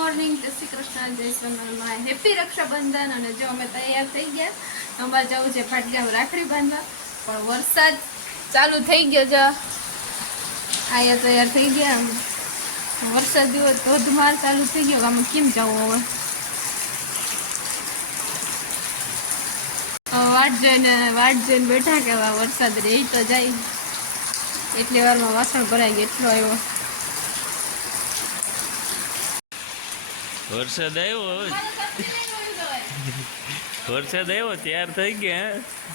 Morning, જય શ્રી કૃષ્ણ, જય સોનલમાં, happy Rakshabandhan. અને જો અમે તૈયાર થઈ ગયા, અમારે જવું છે ભાટગામ રાખડી બાંધવા, પણ વરસાદ ચાલુ થઈ ગયો છે। અહીંયા તૈયાર થઈ ગયા, વરસાદ જેવો ધોધમાર ચાલુ થઈ ગયો, આમાં કેમ જવું હવે? વાટ જોઈને બેઠા કે વરસાદ રહી તો જાય, એટલી વારમાં વાસણ ભરાઈ ગયા, એટલો આવ્યો વરસાદ આવ્યો તૈયાર થઈ ગયા,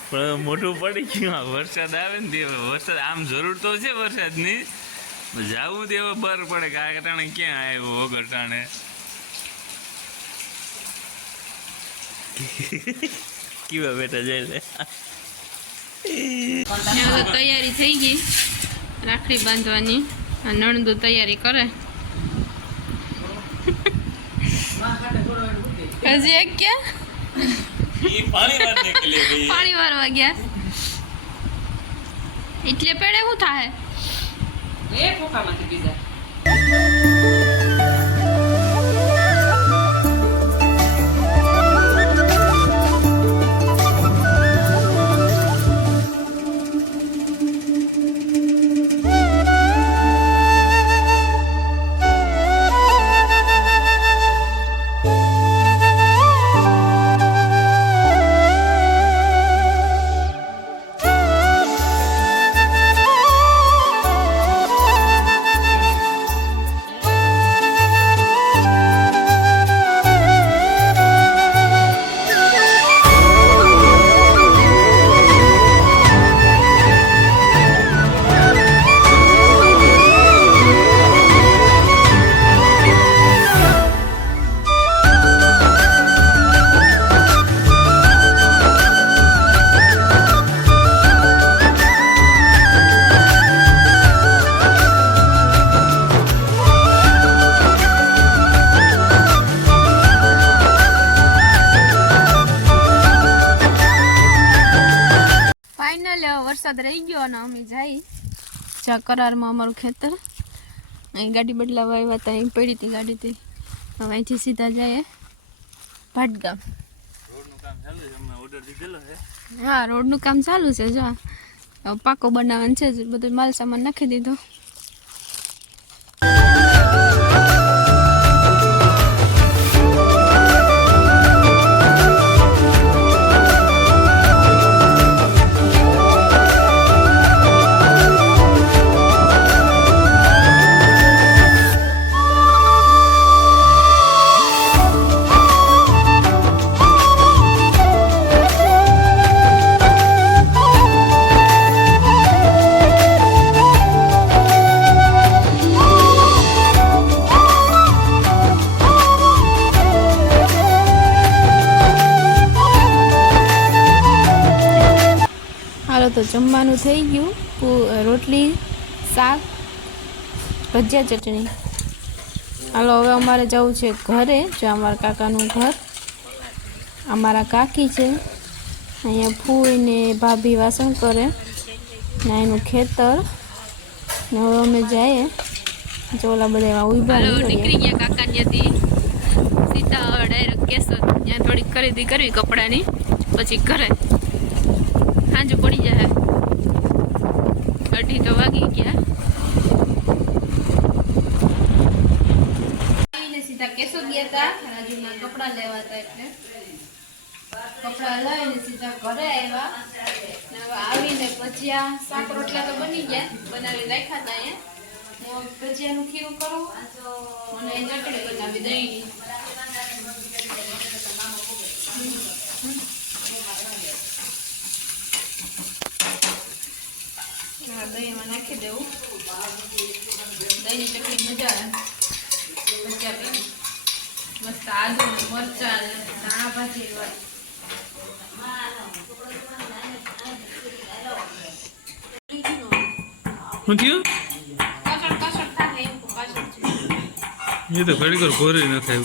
પણ મોટું પડી ગયું। વરસાદ આવે ને તે વરસાદ આમ જરૂર તો છે વરસાદની, જાવું તેવો બર પડે કે આ ટાણે ક્યાં આવ્યો વગર ટાણે। કેવા બેટા જાય તૈયારી થઈ ગઈ રાખડી બાંધવાની, નણંદો તૈયારી કરે। હજી એક ક્યાં પાણી વારવા ગયા, એટલે પેડે શું થાય? વરસાદ રહી ગયો અને અમે જઈ કરારમાં અમારું ખેતર, અહીં ગાડી બદલાવા આવ્યા હતા, અહીં પડી હતી ગાડીથી, હવે અહીંથી સીધા જાય ભાટગામ। હા, રોડનું કામ ચાલુ છે, જો પાકો બનાવવાનું છે, બધું માલ સામાન નાખી દીધો। તો જમવાનું થઈ ગયું, રોટલી, શાક, ભજીયા, ચટણી। હાલો હવે અમારે જવું છે ઘરે, જો અમારા કાકાનું ઘર, અમારા કાકી છે, અહીંયા ફૂઈ ને ભાભી વાસણ કરે ને એનું ખેતર, ને હવે અમે જઈએ, જો ઓલા બધા ઉભા નીકળી ગયા કાકા ત્યાંથી સીધા ડાયરેક્ટ કેસો, ત્યાં થોડીક ખરીદી કરવી કપડાની, પછી ઘરે સાંજુ પડી જાય, 2:30 તો વાગી ગયા। સીધા કેસો ગયા હતા રાજુમાં કપડા લેવા હતા, એટલે કપડા લઈને સીધા ઘરે આવ્યા। હવે આવીને ભજીયા, શાક, રોટલા તો બની ગયા, બનાવી રાખ્યા હતા અહીંયા। હું ભજીયાનું ખીરું કરું અને ચટણી બનાવી દહીં। દહીંમાં નાખી દેવું, દહીંની ચટણી મજા આવે, ભજીયા પી મસ્ત આદુ મરચા ધાણા ભાજી શું થયું? એ તો કારીગર ભરી ન થાય,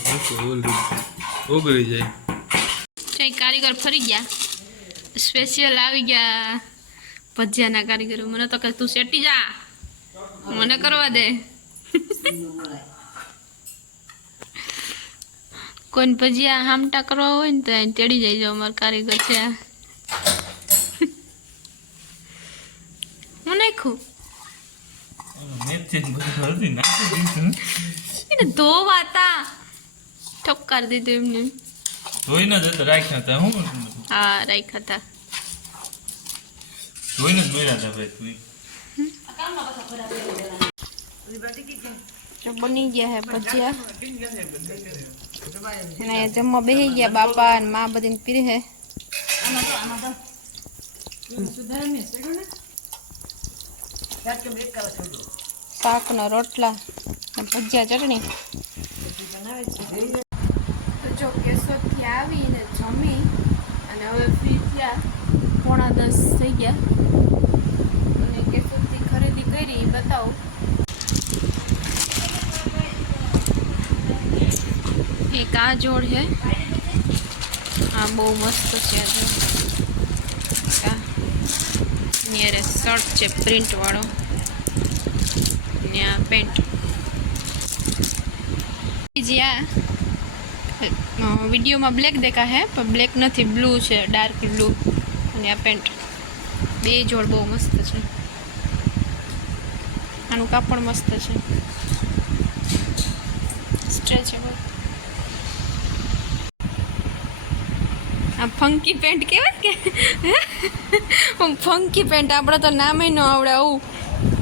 ઓગળી જાય। કારીગર ફરી ગયા, સ્પેશિયલ આવી ગયા ભજીયાના કારીગરો। મને તો કે તું સેટી જા, મને કરવા દે। કોઈને ભજીયા હામટા કરવા હોય ને તો અહીં તેડી જાય અમારા કારીગર છે આ. હું નાખું મેથી બધું હળદી નાખી દીધું. એને ધોવાતા ઠપકાર દીધું એમને. ધોઈને જ તો રાખ્યા હતા. હું હા રાખ્યા હતા. ધોઈને જ મેળ્યા હતા ભાઈ તું. જો બની ગયા હે ભજીયા અને જમવા બેસી ગયા બાપા અને માં બધી પીરે હે. શાક નો રોટલા અને ભજીયા ચટણી. તો જો કેશોદથી આવીને જમી અને હવે ફ્રી થયા 9:30 થઈ ગયા અને કેશોદથી ખરીદી કરી બતાવો. એક આ જોડ છે આ બહુ મસ્ત છે. નિયરે શર્ટ છે પ્રિન્ટ વાળો ને આ પેન્ટ. જ્યાં વિડીયોમાં બ્લેક દેખા હે પણ બ્લેક નથી, બ્લુ છે, ડાર્ક બ્લુ. અને આ પેન્ટ બે જોડ બહુ મસ્ત છે. આનું કાપડ મસ્ત છે, સ્ટ્રેચેબલ. આ ફંકી પેન્ટ કહેવાય કે ફંકી પેન્ટ આપણે તો નામે ન આવડે. આવું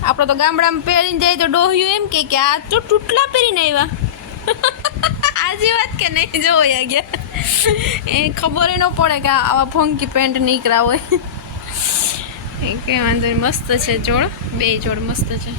આપણે તો ગામડામાં પહેરીને જાય તો ડોહ્યું એમ કે આ તો તૂટલા પહેરીને આવ્યા. આજે વાત કે નહીં જો ગયા એ ખબર ન પડે કે આવા ફંકી પેન્ટ નીકળ્યા હોય. એ કે વાંધો નહીં, મસ્ત છે જોડ, બે જોડ મસ્ત છે.